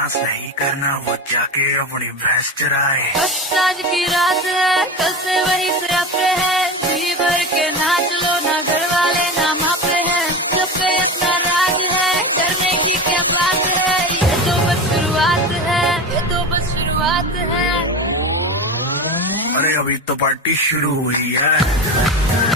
Dance नहीं करना, वो जाके अपनी भैंस चराए। बस आज की रात है, कल से वही से अपने है, जी भर के नाच लो, ना घर वाले ना मापे हैं, सब पे इतना राज है, करने की क्या बात है, ये तो बस शुरुआत है, ये तो बस शुरुआत है। अरे अभी तो पार्टी शुरू हुई है।